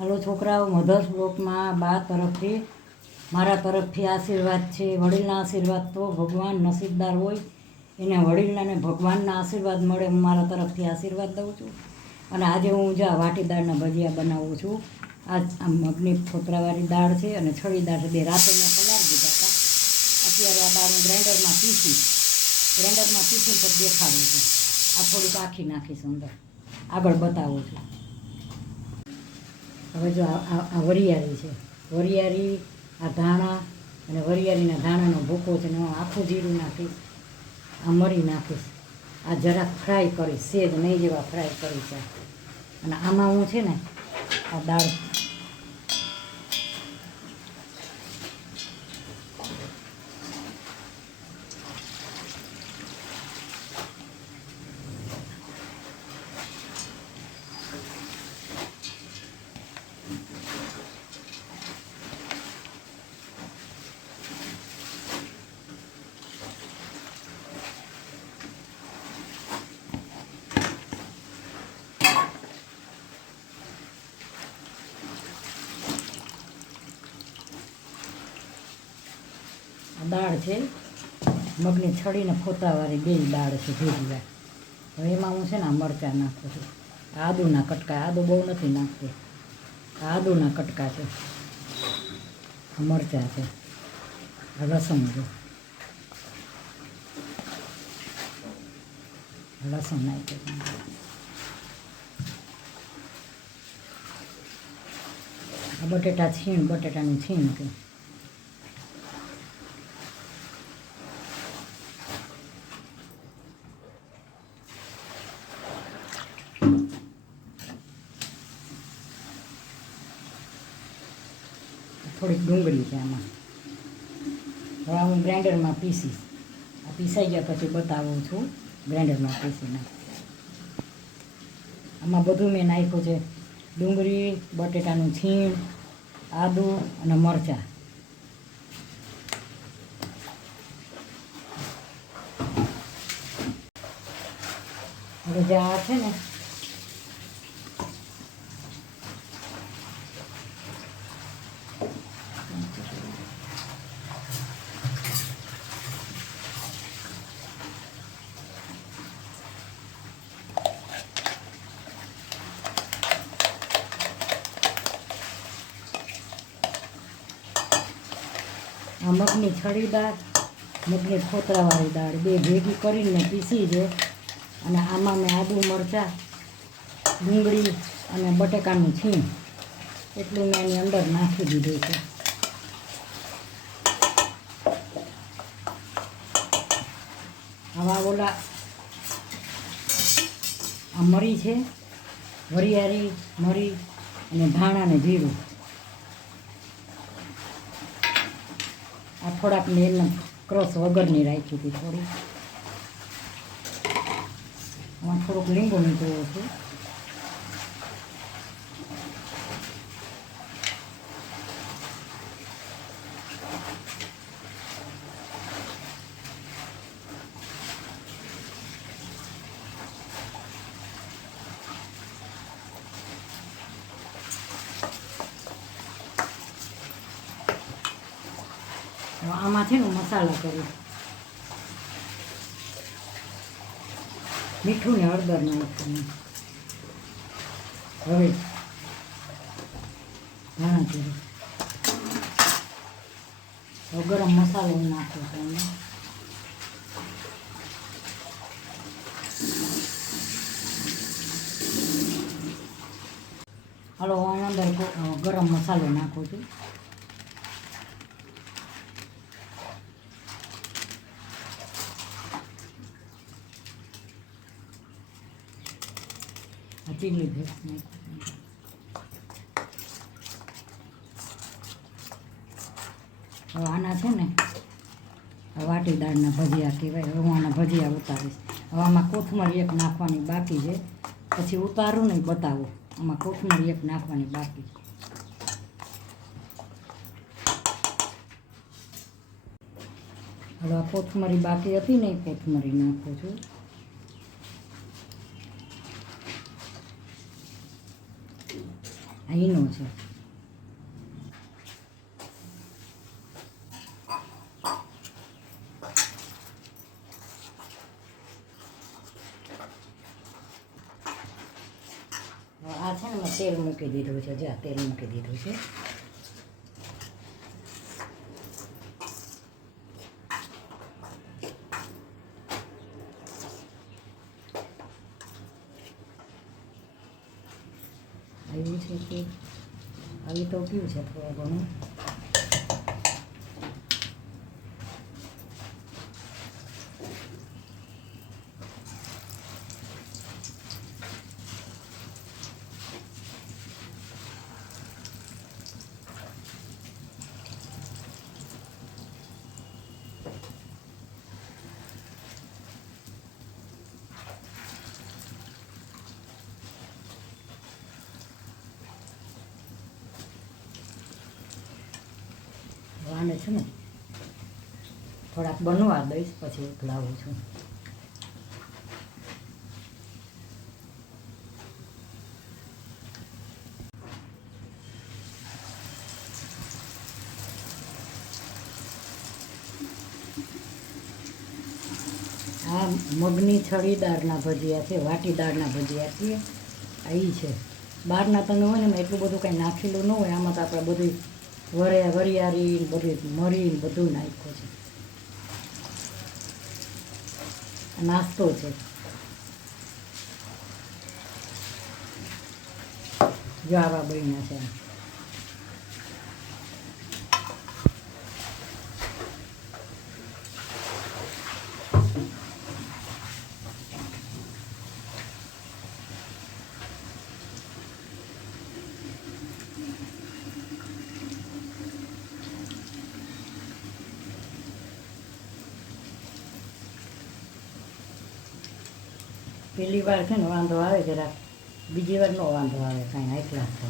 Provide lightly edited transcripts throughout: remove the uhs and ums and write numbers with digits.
હાલો છોકરાઓ, મધર્સ બ્લોકમાં બા તરફથી મારા તરફથી આશીર્વાદ છે. વડીલના આશીર્વાદ તો ભગવાન નસીબદાર હોય એને વડીલના ભગવાનના આશીર્વાદ મળે. હું મારા તરફથી આશીર્વાદ દઉં છું. અને આજે હું વાટી દાળના ભજીયા બનાવું છું. આ મગની ફોતરાવાળી દાળ છે અને છળી દાળ છે. બે રાતે મેં પલાળી દીધા હતા. અત્યારે આ દાળ હું ગ્રાઇન્ડરમાં પીસીને પછી દેખાડું છું. આ થોડીક આખી નાખીશ અંદર, આગળ બતાવું છું. હવે જો આ વરિયાળી છે, વરિયાળી, આ ધાણા અને વરિયાળીના ધાણાનો ભૂકો છે ને હું આખું જીરું નાખીશ. આ મરી નાખીશ. આ જરાક ફ્રાય કરીશ, સેજ નહીં જેવા ફ્રાય કરીશ. અને આમાં હું છે ને આ દાળ દાળ છે, મગની છળીને ફોતરાવાળી બે દાળ છે ભેગી. હવે એમાં હું છે ને મરચાં નાખું છું. આદુના કટકા, આદુ બહુ નથી નાખતી. આદુના કટકા છે, મરચાં છે, લસણ છે, લસણ નાખ્યું. બટેટા છીણ, બટેટાનું છીણ છે. થોડીક ડુંગળી છે આમાં. હવે હું ગ્રાઇન્ડરમાં પીસીશ. આ પીસાઈ ગયા પછી બતાવું છું ગ્રાઇન્ડરમાં પીસીને. આમાં બધું મેં નાખ્યું છે, ડુંગળી, બટેટાનું છીણ, આદુ અને મરચાં. હવે જે આ છે ને આ મગની છળી દાળ, મગની ફોતરાવાળી દાળ બે ભેગી કરીને પીસી છે. અને આમાં મેં આદુ, મરચાં, ડુંગળી અને બટેકાનું છીણ એટલું મેં એની અંદર નાખી દીધું છે. હવે આ મરી છે, વરિયાળી, મરી અને ધાણા ને જીરું. આ થોડાક મેં એને ક્રશ વગરની રાખી હતી થોડી. આમાં થોડુંક લીંબુ નીકળ્યું છે. આમાં છે ને મસાલા કરું. મીઠું ને હળદર નાખવાનું. હવે ધાણા જીરું, ગરમ મસાલો નાખું છું એમાં. હાલો હું અંદર ગરમ મસાલો નાખું છું. ચીલી ભેસ નાખું. હવે આના છે ને વાટી દાળના ભજીયા કહેવાય. હવે હું આના ભજીયા ઉતારીશ. હવે આમાં કોથમરી એક નાખવાની બાકી છે, પછી ઉતારું નહીં બતાવું. આમાં કોથમરી એક નાખવાની બાકી. હવે આ કોથમરી બાકી હતી ને એ કોથમરી નાખું છું. આ ઈનો છે. આ છે ને મેં તેલ મૂકી દીધું છે. જ્યાં તેલ મૂકી દીધું છે. આવ્યું છે કે આવી તો પીવું છે થોડું ઘણું. આને છે ને થોડાક બનવા દઈશ પછી ઉકલાવું છું. આ મગની છડી દાળના ભજીયા છે. વાટી દાળના ભજીયા છે. આ ઈ છે. બહારના તમે હોય ને એમાં એટલું બધું કંઈ નાખેલું ન હોય. આમાં તો આપણે બધું વરિયાળી બધું મરી બધું નાખ્યું છે. નાસ્તો છે. જો આવા બન્યા છે. પહેલી વાર છે ને વાંધો આવે જરાક, બીજી વાર નો વાંધો આવે કાંઈ એકલા તો.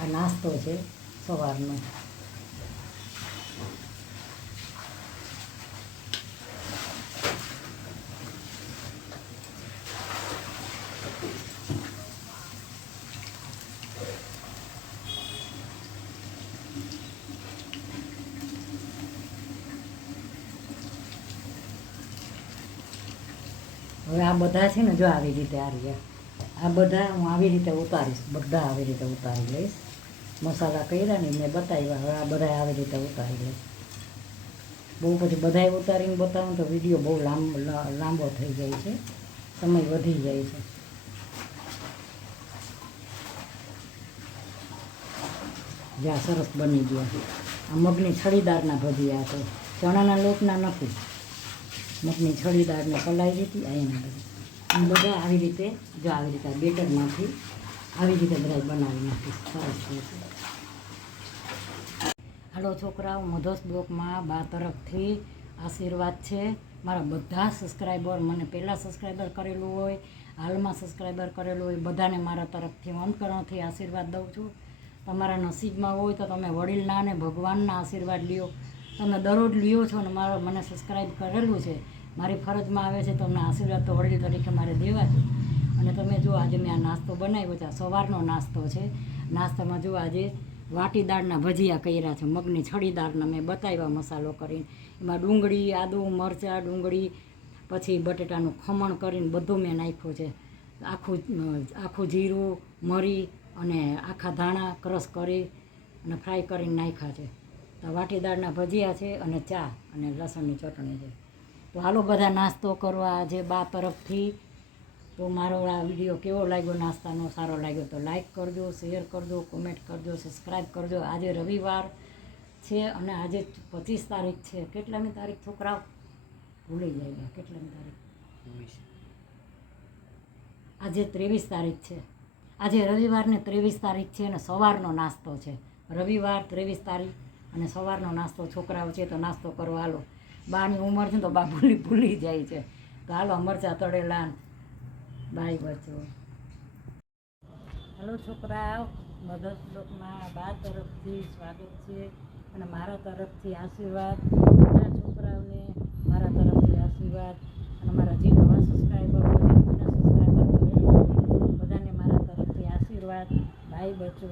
આ નાસ્તો છે સવારનો. હવે આ બધા છે ને જો આવી રીતે આ રહ્યા, આ બધા હું આવી રીતે ઉતારીશ. બધા આવી રીતે ઉતારી લઈશ. મસાલા કર્યા ને મેં બતાવ્યા. હવે આ બધા આવી રીતે ઉતારી લઈશ. બહુ પછી બધાય ઉતારીને બતાવું તો વિડીયો બહુ લાંબો થઈ જાય છે, સમય વધી જાય છે. જ્યાં સરસ બની ગયા. આ મગની છડીદારના ભજીયા છે. ચણાના લોટના નથી. મગની છડીદારને પલાળી દીધી. આ એના બધા આવી રીતે જો આવી રીતે બેટરમાંથી આવી રીતે બધા બનાવી નાખીશ. સરસ છે. હાલો છોકરાઓ, મધોસ બ્લોકમાં બા તરફથી આશીર્વાદ છે. મારા બધા સબસ્ક્રાઈબર, મને પહેલાં સબસ્ક્રાઈબર કરેલું હોય, હાલમાં સબસ્ક્રાઈબર કરેલું હોય, બધાને મારા તરફથી અંતકરણથી આશીર્વાદ દઉં છું. તમારા નસીબમાં હોય તો તમે વડીલના અને ભગવાનના આશીર્વાદ લ્યો. તમે દરરોજ લ્યો છો ને મને સબસ્ક્રાઈબ કરેલું છે. મારી ફરજમાં આવે છે તમને આશીર્વાદ તો વડીલ તરીકે મારે દેવા છે. અને તમે જો આજે મેં આ નાસ્તો બનાવ્યો છે. આ સવારનો નાસ્તો છે. નાસ્તામાં જો આજે વાટી દાળના ભજીયા કર્યા છે. મગની છડીદાળના મેં બતાવ્યા મસાલો કરીને. એમાં ડુંગળી, આદુ, મરચાં, ડુંગળી, પછી બટેટાનું ખમણ કરીને બધું મેં નાખ્યું છે. આખું જીરું, મરી અને આખા ધાણા ક્રશ કરી અને ફ્રાય કરીને નાખ્યા છે. તો વાટી દાળના ભજીયા છે અને ચા અને લસણની ચટણી છે. તો હાલો બધા નાસ્તો કરવા આજે બા તરફથી. તો મારો આ વિડીયો કેવો લાગ્યો, નાસ્તાનો સારો લાગ્યો તો લાઈક કરજો, શેર કરજો, કોમેન્ટ કરજો, સબસ્ક્રાઈબ કરજો. આજે રવિવાર છે અને આજે 25 તારીખ છે. કેટલામી તારીખ છોકરાઓ? ભૂલી જાય. કેટલામી તારીખ? આજે 23 તારીખ છે. આજે રવિવારને 23 તારીખ છે અને સવારનો નાસ્તો છે. રવિવાર 23 તારીખ અને સવારનો નાસ્તો છોકરાઓ છે તો નાસ્તો કરવા હાલો. બાની ઉંમર છે તો બા ભૂલી જાય છે. તો હાલો મરચાં તળેલા બાય બચો. હાલો છોકરાઓ, મધર બ્લોકમાં બા તરફથી સ્વાગત છે અને મારા તરફથી આશીર્વાદ. બધા છોકરાઓને મારા તરફથી આશીર્વાદ અને મારા જે નવા ભાઈ બચો.